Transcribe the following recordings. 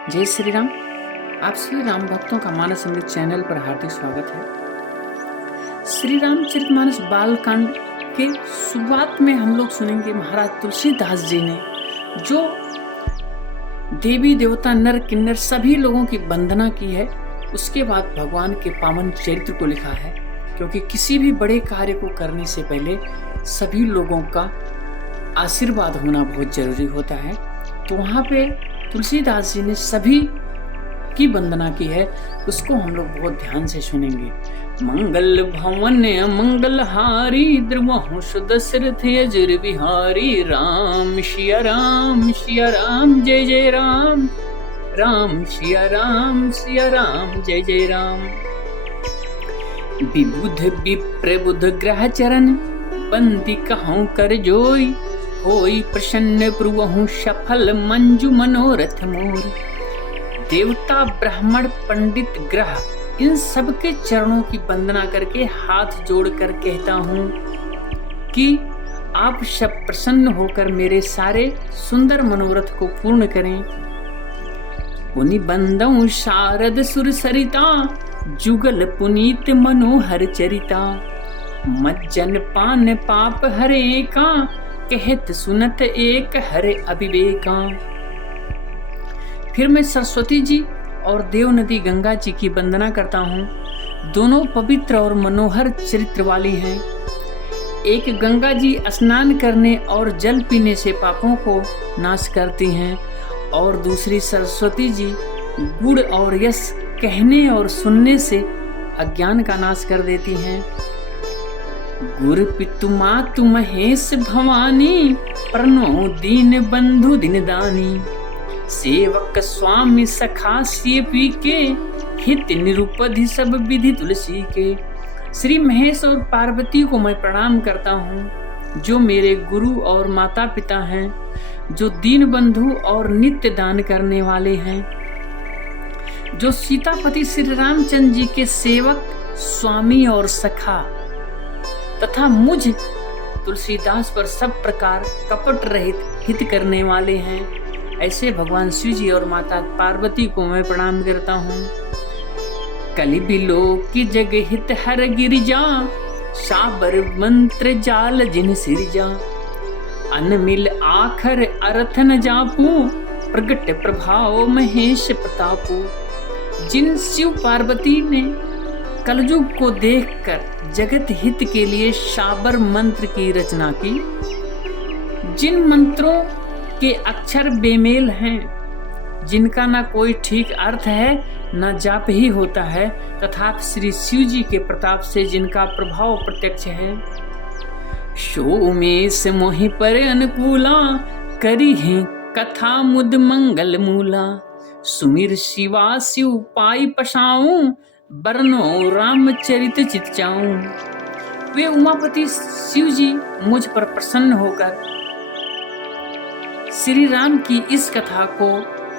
जय श्री राम। आप सभी राम भक्तों का मानस अमृत चैनल पर हार्दिक स्वागत है। श्री रामचरितमानस बालकांड के शुरुआत में हम लोग सुनेंगे महाराज तुलसीदास जी ने जो देवी देवता नर किन्नर सभी लोगों की वंदना की है, उसके बाद भगवान के पावन चरित्र को लिखा है। क्योंकि किसी भी बड़े कार्य को करने से पहले सभी लोगों का आशीर्वाद होना बहुत जरूरी होता है। तो वहाँ पे तुलसीदास जी ने सभी की वंदना की है, उसको हम लोग बहुत ध्यान से सुनेंगे। मंगल भवन मंगल हारी द्रवहु सुदशरथ अजर बिहारी राम सिया राम जय जय राम राम सिया राम जय जय राम। विबुध विप्रबुध ग्रह चरण बंदी कहूँ कर जोई होई प्रसन्न प्रुवहु सफल मंजू मनोरथ मोर। देवता ब्राह्मण पंडित ग्रह इन सब के चरणों की वंदना करके हाथ जोड़कर कहता हूँ कि आप सब प्रसन्न होकर मेरे सारे सुंदर मनोरथ को पूर्ण करें। पुनि बंदौ शारद सुर सरिता जुगल पुनीत मनोहर चरिता। मज्जन पान पाप हरे का कहत सुनत एक हरे अविवेका। फिर मैं सरस्वती जी और देव नदी गंगा जी की वंदना करता हूँ। दोनों पवित्र और मनोहर चरित्र वाली हैं। एक गंगा जी स्नान करने और जल पीने से पापों को नाश करती हैं और दूसरी सरस्वती जी गुड़ और यश कहने और सुनने से अज्ञान का नाश कर देती हैं। गुरु पितु मातु महेश भवानी परनो दीन बंधु दिन दानी। सेवक स्वामी सखा सिय पी के हित निरुपधि सब विधि तुलसी के। श्री महेश और पार्वती को मैं प्रणाम करता हूँ जो मेरे गुरु और माता पिता हैं, जो दीन बंधु और नित्य दान करने वाले हैं, जो सीतापति श्री रामचंद्र जी के सेवक स्वामी और सखा तथा मुझ तुलसीदास पर सब प्रकार कपट रहित हित करने वाले हैं। ऐसे भगवान शिव जी और माता पार्वती को मैं प्रणाम करता हूँ। कलि बिलो की जग हित हर गिरिजा साबर मंत्र जाल जिन सिरजा। अनमिल आखर अर्थ न जापू प्रगट प्रभाव महेश प्रतापू। जिन शिव पार्वती ने कलयुग को देखकर जगत हित के लिए शाबर मंत्र की रचना की, जिन मंत्रों के अक्षर बेमेल हैं, जिनका ना कोई ठीक अर्थ है ना जाप ही होता है, तथा श्री शिव जी के प्रताप से जिनका प्रभाव प्रत्यक्ष है। सोमेश मोहि पर अनुकूला करी है कथा मुद मंगल मूला। सुमिर शिवा शिव पाई पसाऊं बरनो रामचरित चित जाऊं। वे उमापति शिव जी मुझ पर प्रसन्न होकर श्री राम की इस कथा को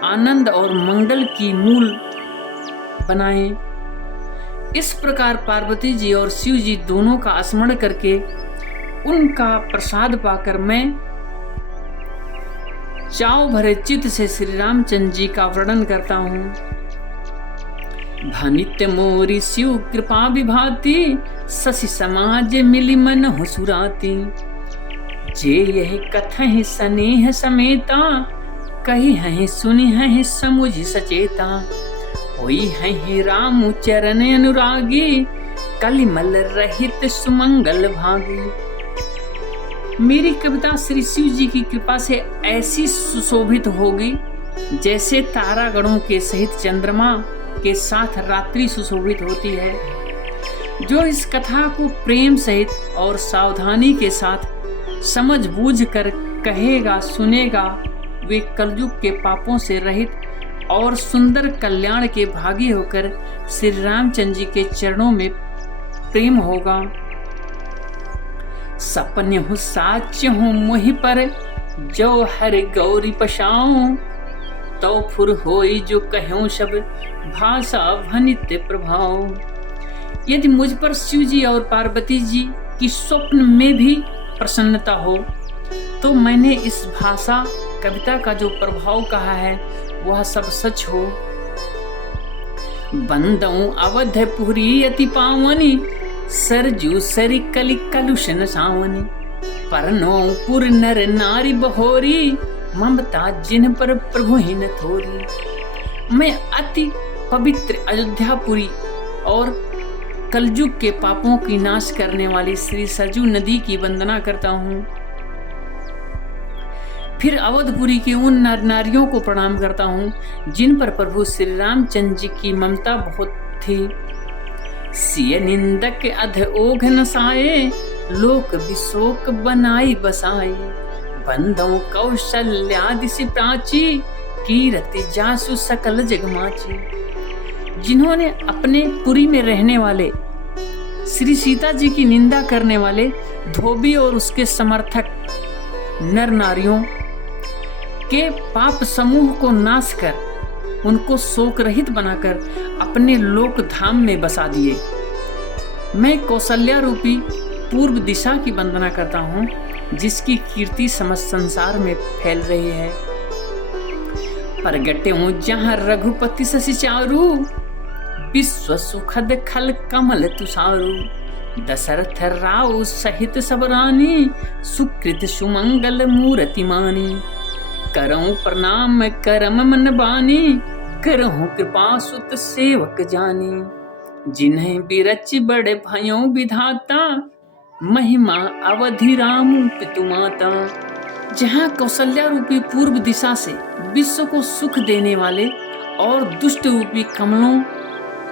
आनंद और मंगल की मूल बनाएं। इस प्रकार पार्वती जी और शिव जी दोनों का स्मरण करके उनका प्रसाद पाकर मैं चाव भरे चित्त से श्री रामचंद्र जी का वर्णन करता हूँ। भानित्य मोरी शिव कृपा विभाती शशि समाज मिली मन हुसुराती। जे यह कथहि स्नेह समेता कही है सुनी है समुझ सचेता। होई है राम चरण अनुरागी कलिमल रहित सुमंगल भागी। मेरी कविता श्री शिव जी की कृपा से ऐसी सुशोभित होगी जैसे तारागणों के सहित चंद्रमा के साथ रात्रि सुशोभित होती है। जो इस कथा को प्रेम सहित और सावधानी के साथ समझ बूझ कर कहेगा सुनेगा, वे कलयुग के पापों से रहित और सुंदर कल्याण के भागी होकर श्री रामचंद्र जी के चरणों में प्रेम होगा। सपने हूँ साच्य हूँ मोहि पर जो हर गौरी पशाऊं। तो फुर होई जो कहूँ सब भाषा भनित प्रभाव। यदि मुझ पर शिव जी और पार्वती जी की स्वप्न में भी प्रसन्नता हो तो मैंने इस भाषा कविता का जो प्रभाव कहा है वह सब सच हो। बंदऊ अवधपुरी अति पावनी, सरजू सरी कलि कलुषन सावनी। परनो पुर नर नारी बहोरी, ममता जिन पर प्रभु ही न थोरी। मैं अति पवित्र अयोध्यापुरी और कलयुग के पापों की नाश करने वाली श्री सरजू नदी की वंदना करता हूँ। फिर अवधपुरी के उन नर नारियों को प्रणाम करता हूँ जिन पर प्रभु श्री रामचंद्र जी की ममता बहुत थी। सिय निंदक अध ओघ नसाए, लोक विशोक बनाई बसाए। बंदों कौशल्यादि से प्राची, कीरति जासु सकल जगमाची। जिन्होंने अपने पुरी में रहने वाले श्री सीता जी की निंदा करने वाले धोबी और उसके समर्थक नर नारियों के पाप समूह को नाश कर उनको शोक रहित बनाकर अपने लोक धाम में बसा दिए। मैं कौशल्या रूपी पूर्व दिशा की वंदना करता हूँ जिसकी कीर्ति समस्त संसार में फैल रही है। प्रगटे हूँ जहाँ रघुपति शशि चारु, विश्व सुखद खल कमल तुषारु। दशरथ राव सहित सब रानी, सुकृत सुमंगल मूर्ति मानी। करऊं प्रणाम करम मन बानी, करहूं कृपा सुत सेवक जानी। जिन्हें बिरच बड़े भयों विधाता, महिमा अवधि राम पितु माता। जहाँ कौशल्या रूपी पूर्व दिशा से विश्व को सुख देने वाले और दुष्ट रूपी कमलों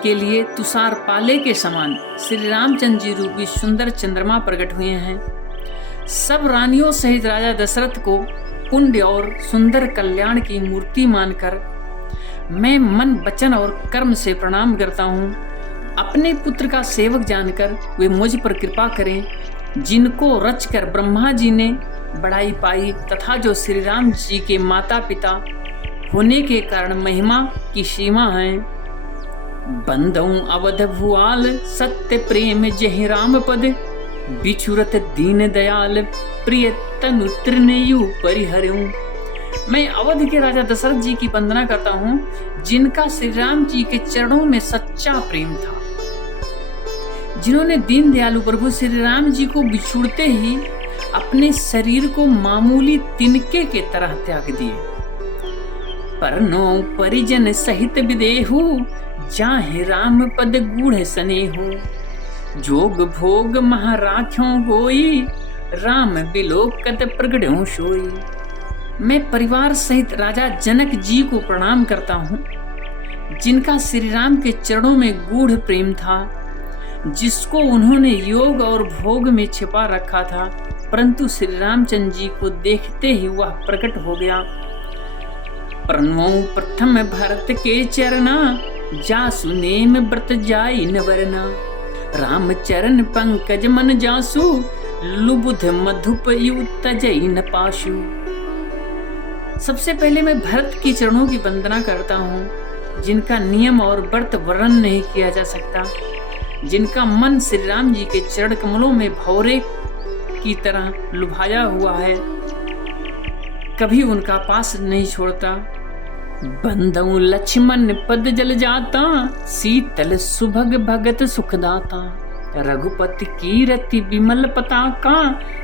के लिए तुषार पाले के समान श्री रामचंद्र जी रूपी सुंदर चंद्रमा प्रकट हुए हैं। सब रानियों सहित राजा दशरथ को पुण्य और सुंदर कल्याण की मूर्ति मानकर मैं मन वचन और कर्म से प्रणाम करता हूँ। अपने पुत्र का सेवक जानकर वे मुझ पर कृपा करें, जिनको रचकर ब्रह्मा जी ने बढ़ाई पाई तथा जो श्री राम जी के माता पिता होने के कारण महिमा की सीमा है। बंदऊ अवध भुआल, सत्य प्रेम जहि राम पद। बिछुरत दीन दयाल, प्रिय तनु त्रिनयु परिहरऊं। मैं अवध के राजा दशरथ जी की वंदना करता हूँ जिनका श्री राम जी के चरणों में सच्चा प्रेम था, जिन्होंने दीन दयालु प्रभु श्री राम जी को बिछुड़ते ही अपने शरीर को मामूली तिनके के तरह त्याग दिए। परनो परिजन सहित विदेहु, जाहे राम पद गूढ़ स्नेहु। जोग भोग महाराख्यों गोई, राम बिलोकत प्रगड़ों सोई। मैं परिवार सहित राजा जनक जी को प्रणाम करता हूँ जिनका श्री राम के चरणों में गूढ़ प्रेम था, जिसको उन्होंने योग और भोग में छिपा रखा था, परंतु श्री रामचंद्र जी को देखते ही वह प्रकट हो गया। प्रणवों प्रथम भरत के चरना, जासु नेम व्रत जाई न वरना। राम चरण पंकज मन जासु, लुबुध मधुप यु तजई न पाशु। सबसे पहले मैं भरत के चरणों की वंदना करता हूँ जिनका नियम और व्रत वर्णन नहीं किया जा सकता, जिनका मन श्री राम जी के चरण कमलों में भौरे की तरह लुभाया हुआ है, कभी उनका पास नहीं छोड़ता। बंदऊ लक्ष्मण पद जल जाता, शीतल सुभग भगत सुखदाता। रघुपति कीरति विमल पताका,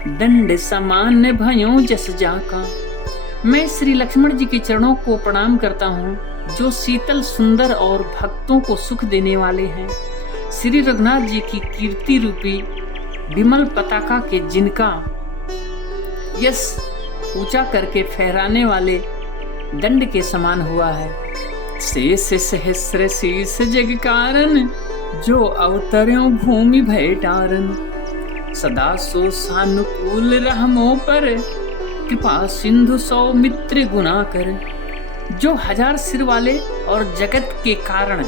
दंड समान भयों जस जाका। मैं श्री लक्ष्मण जी के चरणों को प्रणाम करता हूँ जो शीतल सुंदर और भक्तों को सुख देने वाले हैं। श्री रघुनाथ जी की कीर्ति रूपी विमल पताका के जिनका यश ऊंचा करके फहराने वाले दंड के समान हुआ है। शेष सहस्र शीस जग कारण, जो अवतर्यों भूमि भय टारन। सदा सो सानुकूल रहमों पर, कृपा सिंधु सौमित्र गुना कर। जो हजार सिर वाले और जगत के कारण,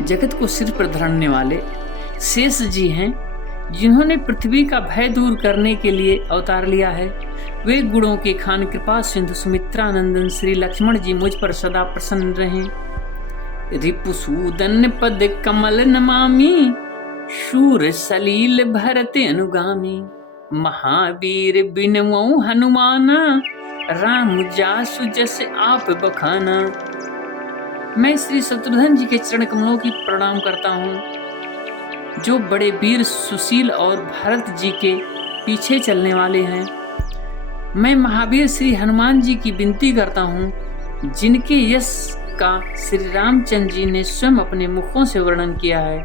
जगत को सिर पर धरने वाले शेष जी हैं, जिन्होंने पृथ्वी का भय दूर करने के लिए अवतार लिया है। वे गुणों के खान कृपा सिंधु सुमित्रानंदन श्री लक्ष्मण जी मुझ पर सदा प्रसन्न रहें। रिपुसूदन पद कमल नमामि, शूर सलील भरत अनुगामी। महावीर बिनवो हनुमाना, राम जासु जस आप बखाना। मैं श्री शत्रुघ्न जी के चरण कमलों की प्रणाम करता हूँ, जो बड़े वीर सुशील और भरत जी के पीछे चलने वाले हैं। मैं महावीर श्री हनुमान जी की विनती करता हूँ, जिनके यश का श्री रामचंद्र जी ने स्वयं अपने मुखों से वर्णन किया है।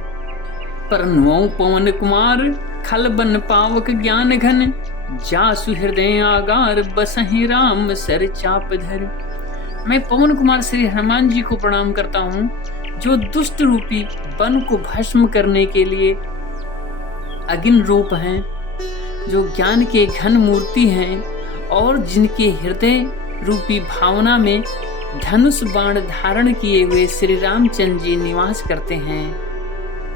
परनुओं पवन कुमार खल बन पावक ज्ञान घन, जासु हृदय आगार बसहि राम सर चाप धर। मैं पवन कुमार श्री हनुमान जी को प्रणाम करता हूँ, जो दुष्ट रूपी वन को भस्म करने के लिए अग्नि रूप हैं, जो ज्ञान के घन मूर्ति हैं और जिनके हृदय रूपी भावना में धनुष बाण धारण किए हुए श्री रामचंद्र जी निवास करते हैं।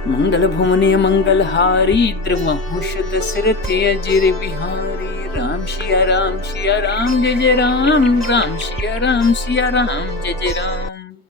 मंगल भुवने मंगलहारी द्रवहुष दशरथ अजिर बिहारी। राम सिया राम जय जय राम, राम सिया राम जय जय राम।